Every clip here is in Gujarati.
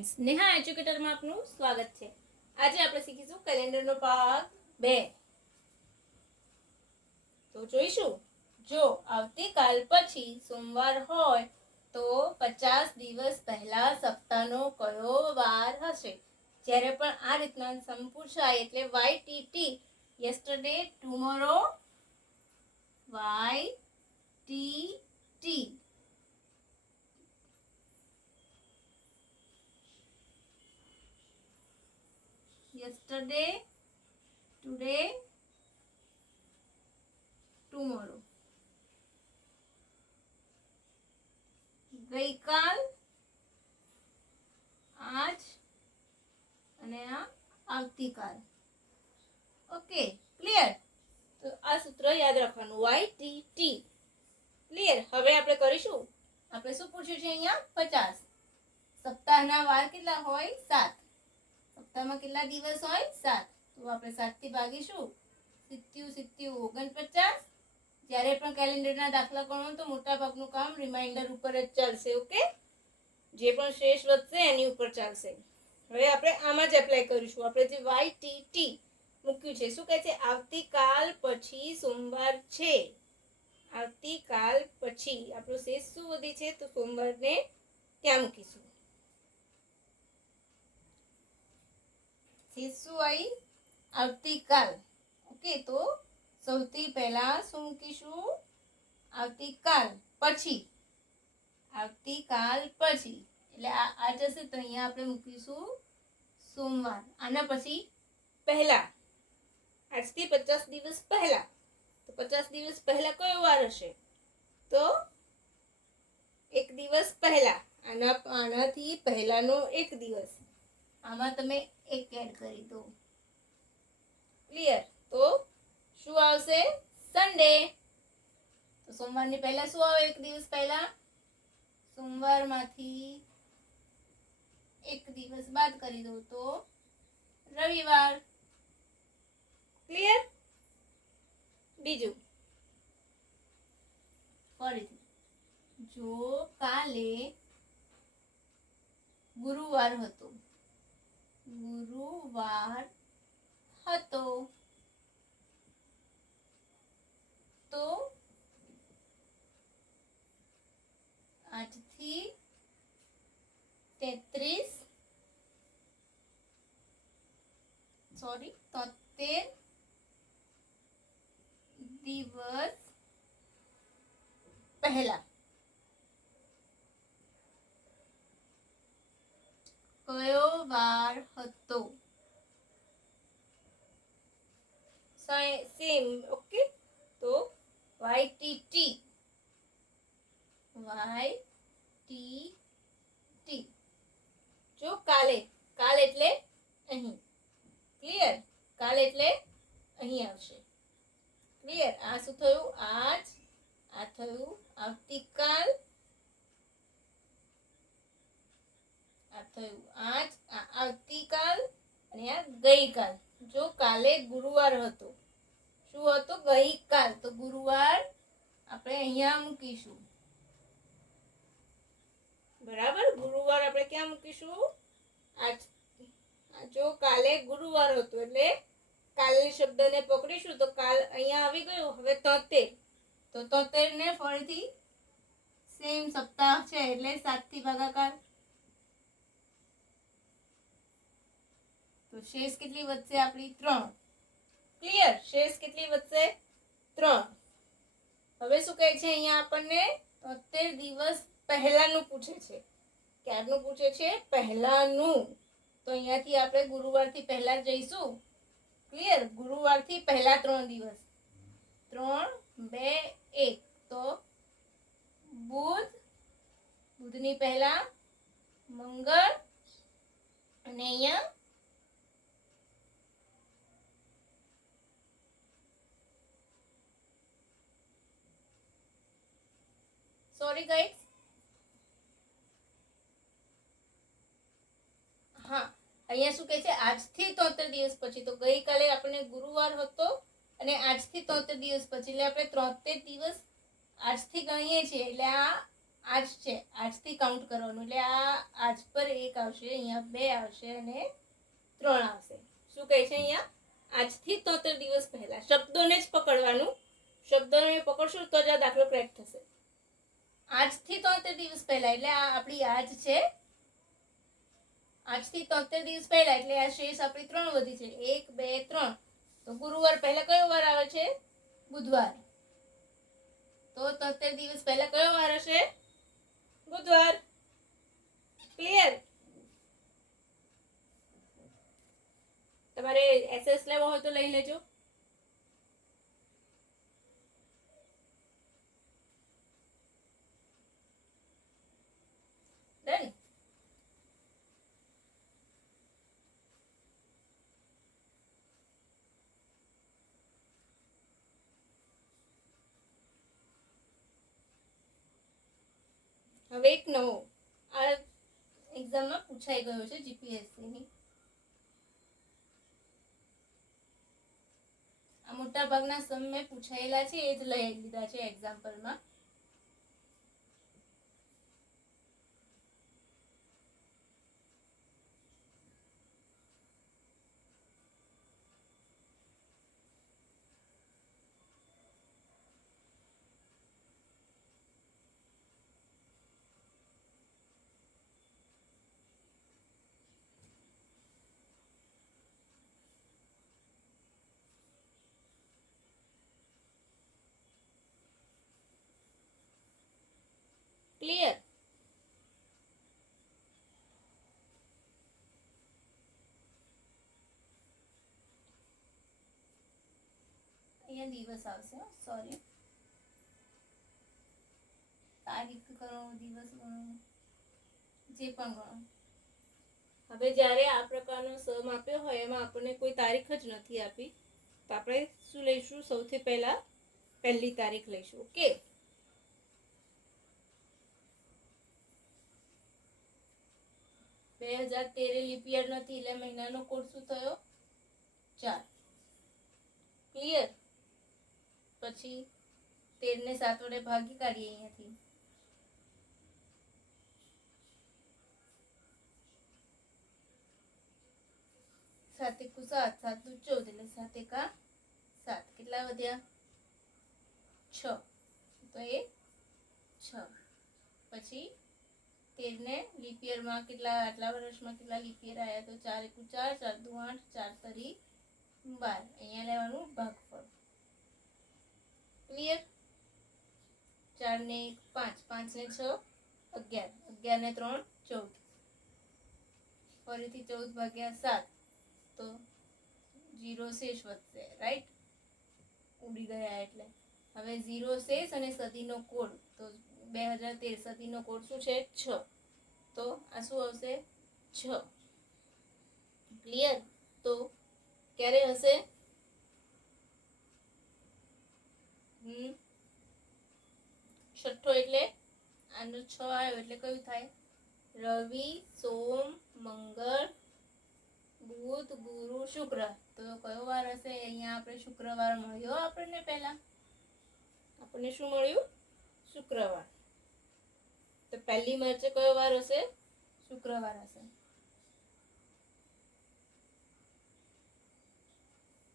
ફ્રેન્ડ્સ, નેહા એજ્યુકેટરમાં આપનું સ્વાગત છે। આજે આપણે શીખીશું કેલેન્ડરનો ભાગ 2। તો જોઈશું, જો આવતીકાલ પછી સોમવાર હોય તો 50 દિવસ પહેલા સપ્તાહનો કયો વાર હશે। જ્યારે પણ આ રીતના સમ પૂછાય એટલે YTT, yesterday, tomorrow, YTT। yesterday, today, tomorrow। ગઈકાલ, આજ અને આ આવતીકાલ। Okay, clear? તો આ સૂત્ર યાદ રાખવાનું, YTT। ક્લિયર? હવે આપણે કરીશું, આપણે શું પૂછ્યું છે અહીંયા? 50। સપ્તાહના વાર કેટલા હોય? 7। સપ્તાહમાં કેટલા દિવસ હોય? 7। તો આપણે 7 થી ભાગીશું, 7 7 49। જ્યારે પણ કેલેન્ડરના દાખલા ગણો તો મોટા ભાગનું કામ રિમાઇન્ડર ઉપર જ ચાલશે। ઓકે, જે પણ શેષ વધશે એની ઉપર ચાલશે। હવે આપણે આમાં જ એપ્લાય કરીશું। આપણે જે YTT મૂક્યું છે, શું કહે છે? આવતીકાલ પછી સોમવાર છે। આવતીકાલ પછી આપણો શેષ શું વધી છે? તો સોમવારને ત્યાં મૂકીશું। શેષ શું આવી? આવતીકાલ। ઓકે, તો સૌથી પહેલા શું મૂકીશું? આવતીકાલ પછી। આવતીકાલ પછી એટલે આ જશે તો અહીંયા આપણે મૂકીશું સોમવાર। આના પછી પહેલા, આજથી 50 દિવસ પહેલા, તો 50 દિવસ પહેલા કયો વાર હશે? તો એક દિવસ પહેલા, આનાથી પહેલાનો એક દિવસ, આમાં તમે એક એડ કરી દો। ક્લિયર? તો શું આવશે? સન્ડે। તો સોમવારની પહેલા શું આવે? એક દિવસ પહેલા સોમવારમાંથી એક દિવસ બાદ કરી દો તો રવિવાર। ક્લિયર? બીજું, ફરીથી, જો કાલે ગુરુવાર હતો, ગુરુવાર હતો તો આજથી 73 દિવસ પહેલા કયો વાર હતો? સેમ। ઓકે, તો YTT, YTT। જો કાલે, કાલ એટલે અહીં। ક્લિયર? કાલ એટલે અહીં આવશે। ક્લિયર? આ શું થયું? આજ, આ થયું આવતીકાલ, આ થયું આજ, આ આવતીકાલ અને આ ગઈકાલ। જો કાલે ગુરુવાર હતો, શું હતો? ગઈકાલ। તો ગુરુવાર આપણે અહીંયા મૂકીશું। બરાબર, ગુરુવાર આપણે ક્યાં મૂકીશું? આજ। જો કાલે ગુરુવાર હતો એટલે કાલની શબ્દને પકડીશું તો કાલ અહીંયા આવી ગયું। હવે 73, તો 73 ને ફરીથી સેમ સપ્તાહ છે એટલે 7 થી ભાગાકાર, તો શેષ કેટલી વધશે આપણી? 3। ક્લિયર? શેષ કેટલી વધશે? 3। હવે શું કહે છે અહીંયા આપણને? 73 દિવસ પહેલાનું પૂછે છે। ક્યારનું પૂછે છે? પહેલાનું। તો અહીંયાથી આપણે ગુરુવારથી પહેલા જઈશું। ક્લિયર? ગુરુવારથી પહેલા 3 દિવસ, 3 2 1, તો બુધ, બુધની પહેલા મંગળ અને અહીંયા સોરી ગાઈસ, હા, અહીંયા શું કહે છે? આજથી 73 દિવસ પછી। તો ગઈકાલે આપણને ગુરુવાર હતો અને આજથી 73 દિવસ પછી એટલે આપણે 73 દિવસ આજથી ગણીએ છીએ એટલે આ આજ છે, આજથી કાઉન્ટ કરવાનું. એટલે આ આજ પર 1 આવશે, અહીંયા 2 આવશે અને 3 આવશે. શું કહે છે અહીંયા? આજથી 73 દિવસ પહેલા. શબ્દોને જ પકડવાનું. શબ્દોને પકડશું તો જ આ દાખલો કરેક્ટ થશે. આજથી 73 દિવસ પહેલા એટલે આ આપણી આજ છે. આજથી 73 દિવસ પહેલા એટલે આ શેષ આપણી 3 વધી છે. 1 2 3. તો ગુરુવાર પહેલા કયો વાર આવે છે? બુધવાર. તો 73 દિવસ પહેલા કયો વાર હશે? બુધવાર. ક્લિયર? તમારે એસએસ લેવો હોય તો લઈ લેજો. ડન. હવે એક નવો આ એક્ઝામમાં પૂછાઈ ગયો છે જીપીએસસીની. આ મોટા ભાગના સમ મેં પૂછાયેલા છે એ જ લઈ લીધા છે એક્ઝામ્પલમાં. ક્લિયર? અહીંયા દિવસ આવશે, સોરી. તારીખ ગણો, દિવસ ગણો, જે પણ ગણો. હવે જ્યારે આ પ્રકારનો સમ આપ્યો હોય એમાં આપણને કોઈ તારીખ જ નથી આપી, તો આપણે શું લઈશું? સૌથી પહેલા પહેલી તારીખ લઈશું. ઓકે. બે 2013 લીપ યર નથી એટલે મહિનાનો કોડ શું થયો? 4. ક્લિયર? પછી 13 ને 7 વડે ભાગી કાઢીએ અહીંયાથી. 7 એકુ 7, 7 દુ 14 એટલે 7 એકા 7. કેટલા વધ્યા? 6. તો એ 6. પછી 13 ને લીપ યરમાં કેટલા, આટલા વર્ષમાં કેટલા લીપ યર આવ્યા? તો 4 એકુ 4, 4 દુ 8, 4 તરી 12. અહીંયા લેવાનું ભાગફળ. ક્લિયર? 4 ને 1 5, 5 ને 6 11, 11 ને 3 14. ફરીથી 14 ભાગ્યા 7 તો 0 શેષ વધશે. રાઈટ? ઉડી ગયા એટલે. હવે 0 શેષ અને સદીનો કોડ. તો 2013 સદીનો કોડ શું છે? 6. તો આ શું આવશે? 6. ક્લિયર? તો ક્યારે હશે? છઠ્ઠો એટલે આનો 6 આવ્યો એટલે કયું થાય? રવિ, સોમ, મંગળ, બુધ, ગુરુ, શુક્ર. તો કયો વાર હશે? અહીંયા આપણે શુક્રવાર મળ્યો આપણને પહેલા. આપણને શું મળ્યું? શુક્રવાર. તો પહેલી માર્ચે કયો વાર હશે? શુક્રવાર હશે.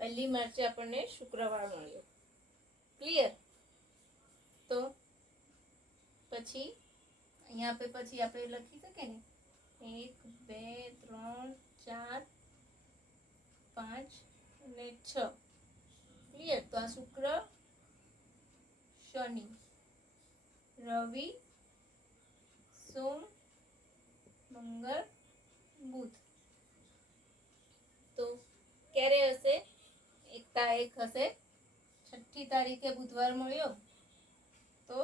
પહેલી માર્ચે આપણને શુક્રવાર મળ્યો. ક્લિયર? તો પછી અહીંયા પછી આપણે લખી શકીએ ને 1 2 3 4 5 અને 6. ક્લિયર? તો આ શુક્ર, શનિ, રવિ, સોમ, મંગળ, બુધ. તો ક્યારે હશે? 1 તારીખ હશે. છઠ્ઠી તારીખે બુધવાર મળ્યો તો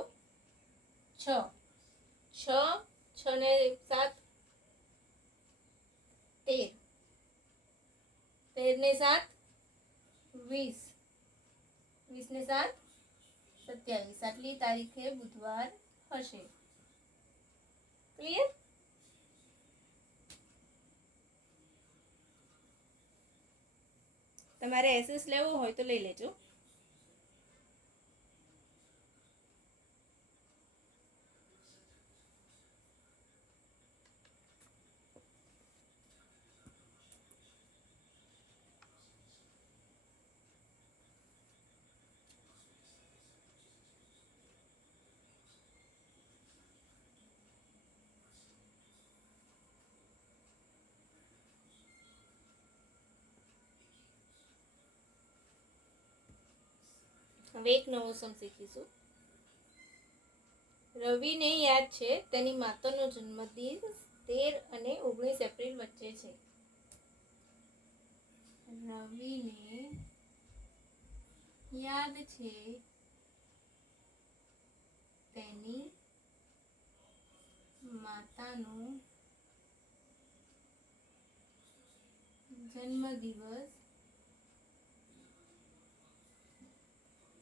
6. 6, 6 ને 7 13, 13 ને 7 20, 20 ને 7 27. આટલી તારીખે બુધવાર હશે. ક્લિયર? તમારે એસએસ લેવો હોય તો લઈ લેજો. હવે એક નવો સમ શીખીશું. રવિને યાદ છે તેની માતાનો જન્મદિવસ 13 અને 19 એપ્રિલ વચ્ચે છે. રવિને યાદ છે તેની માતાનો જન્મદિવસ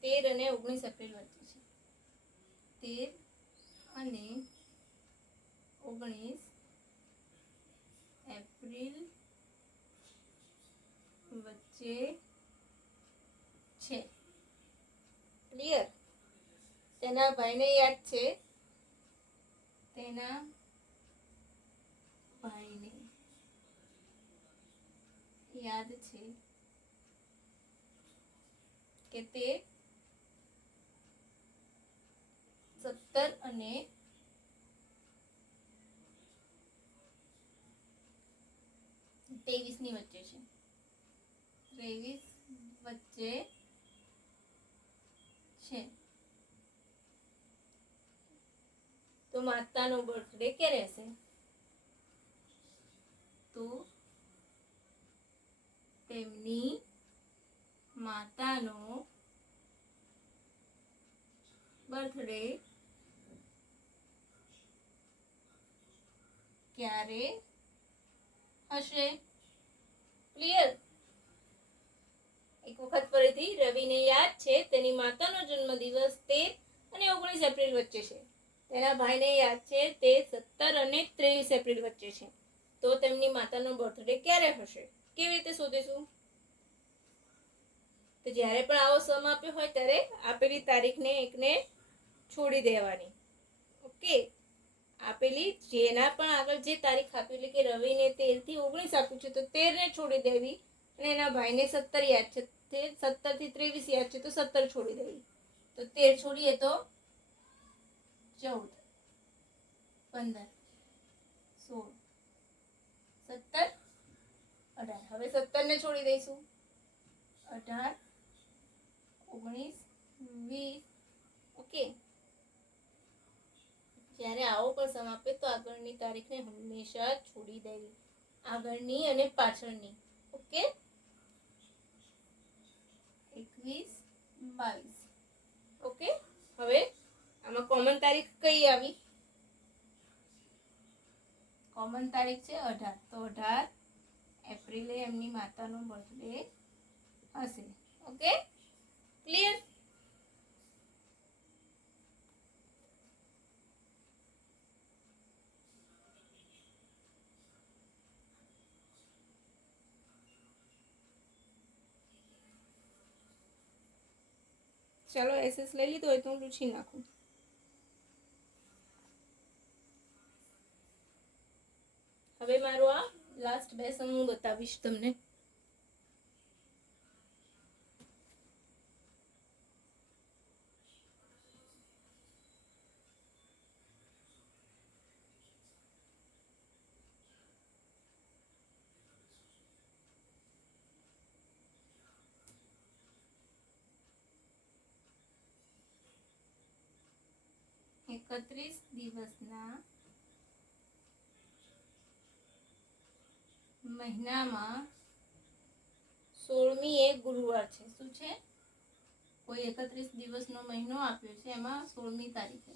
13 અને 19 એપ્રિલ વચ્ચે છે. 13 અને 19 એપ્રિલ વચ્ચે છે. ક્લિયર? તેના ભાઈને યાદ છે તેના ભાઈને યાદ છે કે તે 17 અને 23 ની વચ્ચે છે. 23 વચ્ચે છે. તો માતાનો બર્થડે ક્યારે હશે? તો તેમની માતાનો બર્થડે ક્યારે હશે? ક્લિયર? એક વખત ફરીથી. રવિને યાદ છે તેની માતાનો જન્મદિવસ 13 અને 19 એપ્રિલ વચ્ચે છે. તેના ભાઈને યાદ છે તે 17 અને 23 એપ્રિલ વચ્ચે છે. તો તેમની માતાનો બર્થડે ક્યારે હશે? કેવી રીતે શોધીશું? તો જ્યારે પણ આવો સમ આપ્યો હોય ત્યારે આપેલી તારીખને એકને છોડી દેવાની. ઓકે? આપેલી જેના પણ આગળ જે તારીખ આપેલી કે રવિને 13 થી 19 આપ્યું છે તો 13 ને છોડી દેવી અને એના ભાઈને 17 યાદ છે, 17 થી 23 યાદ છે તો 17 છોડી દેવી. તો 13 છોડીએ તો 14, 15, 16, 17, 18. હવે 17 ને છોડી દઈશું. 18, 19, 20. ઓકે? જ્યારે આવો પણ સમ આપે તો આગળની તારીખને હંમેશા છોડી દેવી, આગળની અને પાછળની. ઓકે? 21, 22. ઓકે? હવે આમાં કોમન તારીખ કઈ આવી? કોમન તારીખ છે 18. તો 18 એપ્રિલે એમની માતાનો બર્થડે હશે. ઓકે? ક્લિયર? ચાલો એસએસ લઈ લીધો હોય તો હું લૂછી નાખું. હવે મારો આ લાસ્ટ 2 સમ હું બતાવીશ તમને. એકત્રીસ દિવસના મહિનામાં 16મી એ ગુરુવાર છે. શું છે? કોઈ 31 દિવસનો મહિનો આપ્યો છે, એમાં 16મી તારીખે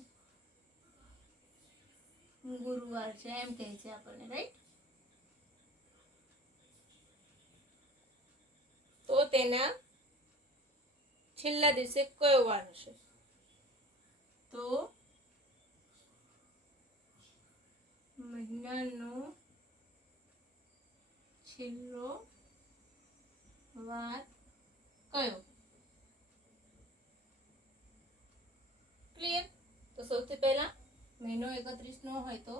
ગુરુવાર છે એમ કહે છે આપણને, રાઈટ? તો તેના છેલ્લા દિવસે કયો વાર હશે? તો મહિનાનો છેલ્લો વાર કયો? ક્લિયર? તો સૌથી પહેલા મહિનો 31 નો હોય તો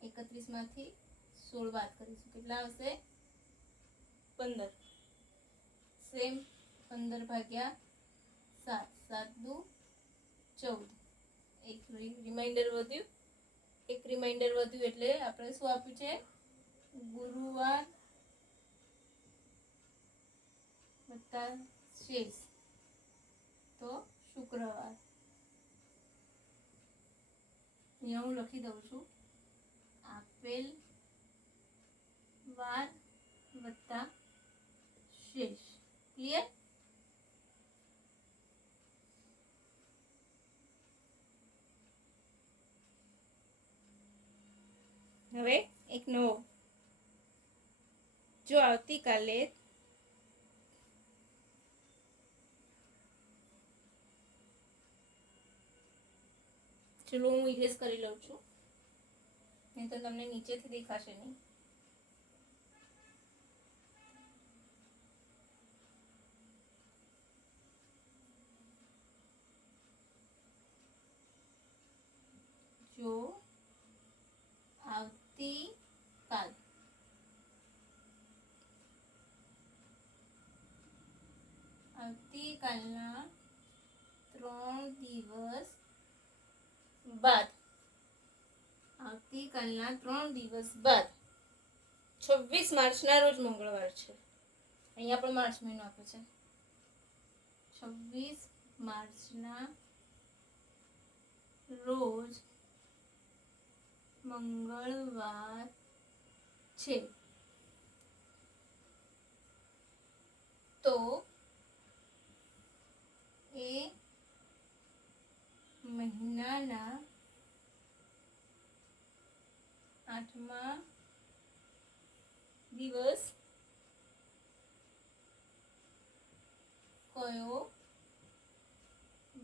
31 માંથી 16 બાદ કરીશું. કેટલા આવશે? 15. સેમ 15 ભાગ્યા 7, 7 દુ 14. એક રિમાઇન્ડર વધ્યું. એક રિમાઇન્ડર વધ્યું એટલે આપણે શું આપ્યું છે? ગુરુવાર વત્તા શેષ. તો શુક્રવાર. અહીંયા હું લખી દઉં છું આપેલ વાર વત્તા શેષ. ક્લિયર? હવે એક નવો, જો આવતીકાલે ચલો હું ઇરેઝ કરી લઉં છું, નહીં તો તમને નીચેથી દેખાશે નહીં. જો આવતીકાલના 3 દિવસ બાદ, આવતીકાલના 3 દિવસ બાદ 26 માર્ચના રોજ મંગળવાર છે. અહીંયા પણ માર્ચ મહિનો આપે છે. 26 માર્ચના રોજ મંગળવાર છે, તો એ મહિનાના 8મા દિવસ કયો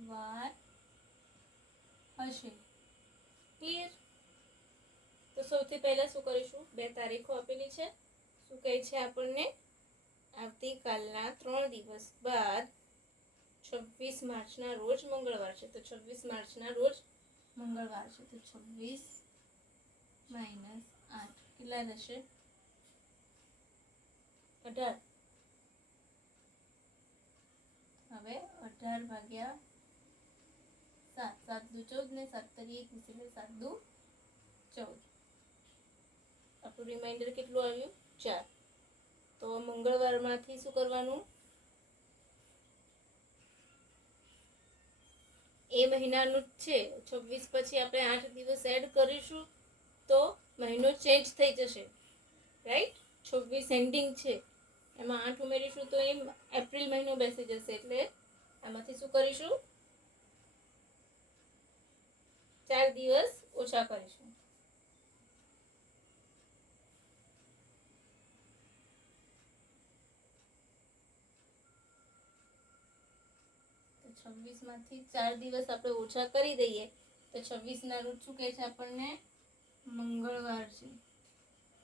વાર હશે? ક્લિયર? તો સૌથી પહેલા શું કરીશું, 2 તારીખો આપેલી છે. શું કહે છે આપણને? આવતીકાલના 3 દિવસ બાદ 26 માર્ચના રોજ મંગળવાર છે, તો 26 માર્ચના રોજ મંગળવાર છે, તો 26 - 8 કેટલા થશે? 18. હવે 18 ભાગ્યા 7, 7 દુ 14 ને 7 તરી 21 એટલે 7 દુ 14. આપણું રિમાઇન્ડર કેટલું આવ્યું? 4. તો મંગળવારમાંથી શું કરવાનું? એ મહિનાનું જ છે, 26 પછી આપણે 8 દિવસ એડ કરીશું તો મહિનો ચેન્જ થઈ જશે, રાઈટ? 26 એન્ડિંગ છે, એમાં 8 ઉમેરીશું તો એમ એપ્રિલ મહિનો બેસી જશે, એટલે આમાંથી શું કરીશું? 4 દિવસ ઓછા કરીશું. તો 26 માંથી 4 દિવસ આપણે ઓછા કરી દઈએ તો 26 ના રોજ શું કહે છે આપણને? મંગળવાર છે.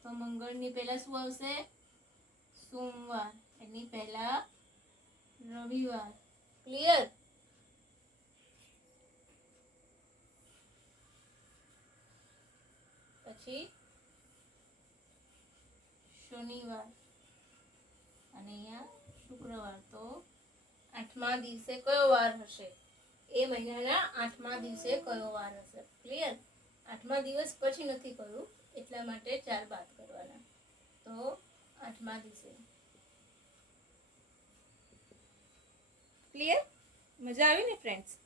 તો મંગળની પહેલા શું આવશે? સોમવાર. એની પહેલા રવિવાર. ક્લિયર? પછી શનિવાર અને અહીંયા શુક્રવાર. તો 8મા દિવસે કયો વાર હશે? એ મહિનાના 8મા દિવસે કયો વાર હશે? ક્લિયર? 8મા દિવસ પછી નથી કહ્યું, એટલા માટે 4 બાદ કરવાના. તો 8મા દિવસે. ક્લિયર? મજા આવી ને ફ્રેન્ડ્સ?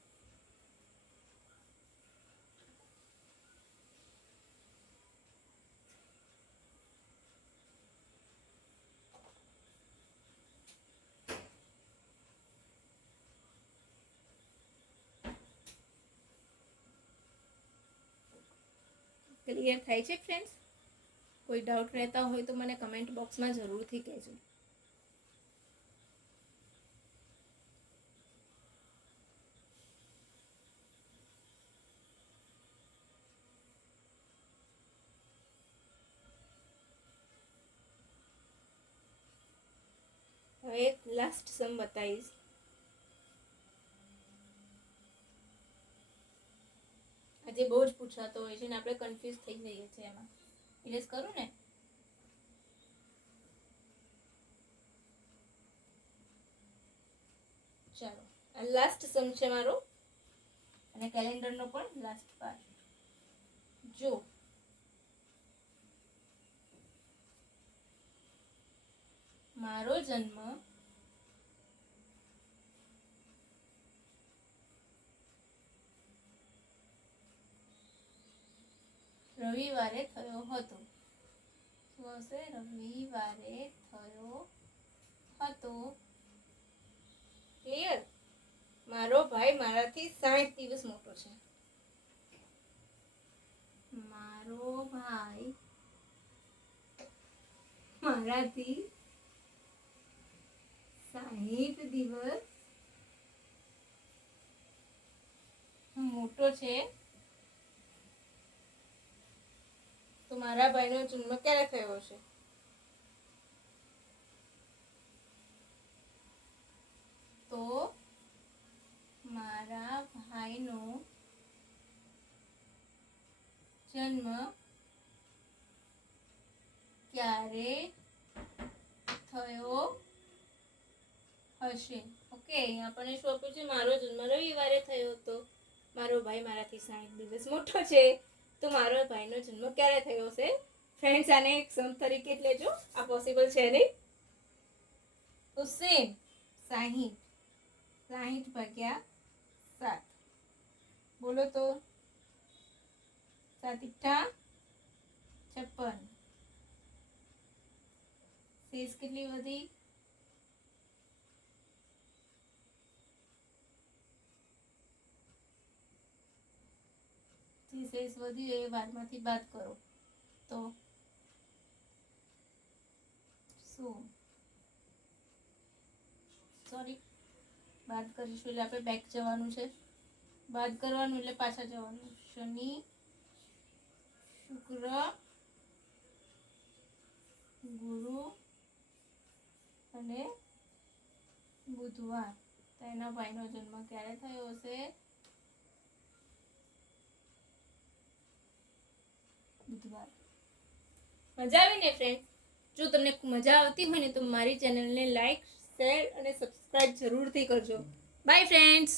ક્લિયર થાય છે ફ્રેન્ડ્સ? કોઈ ડાઉટ રહેતા હોય તો મને કમેન્ટ બોક્સમાં જરૂરથી કહેજો. હવે લાસ્ટ સમ બતાવીશ. આજે બહુ જ પૂછાતો હોય છે ને આપણે કન્ફ્યુઝ થઈ જઈએ છીએ એમાં. ઇરેઝ કરું ને? ચાલો, આ લાસ્ટ સમ છે મારો, અને કેલેન્ડરનો પણ લાસ્ટ પાર્ટ. જો મારો જન્મ રવિવારે થયો હતો. શું હશે? રવિવારે થયો હતો. ક્લિયર? મારો ભાઈ મારાથી 60 દિવસ મોટો છે. મારો ભાઈ મારાથી 60 દિવસ મોટો છે. તો મારા ભાઈનો જન્મ ક્યારે થયો હશે? તો મારા ભાઈનો જન્મ ક્યારે થયો હશે? ઓકે, અહીંયા આપણને શું આપ્યું છે? મારો જન્મ રવિવારે થયો હતો. મારો ભાઈ મારાથી 60 દિવસ મોટો છે. તો મારો ભાઈનો જન્મ ક્યારે થયો હશે? ફ્રેન્ડ્સ, આને એક સમ તરીકે જ લેજો. આ પોસિબલ છે નહીં. તો સેમ 60 ભાગ્યા 7. બોલો તો 7 * 56. શેષ કેટલી વધી? શેષ વધ્યું એ 12માંથી બાદ કરો તો શું? સોરી, બાદ કરીશું એટલે આપણે બેક જવાનું છે. બાદ કરવાનું એટલે પાછા જવાનું. શનિ, શુક્ર, ગુરુ અને બુધવાર. તો એના ભાઈનો જન્મ ક્યારે થયો હશે? બુધવાર. મજા આવી ને ફ્રેન્ડ? જો તમને મજા આવતી હોય ને તો મારી ચેનલને લાઈક, શેર અને સબસ્ક્રાઇબ જરૂરથી કરજો. By friends.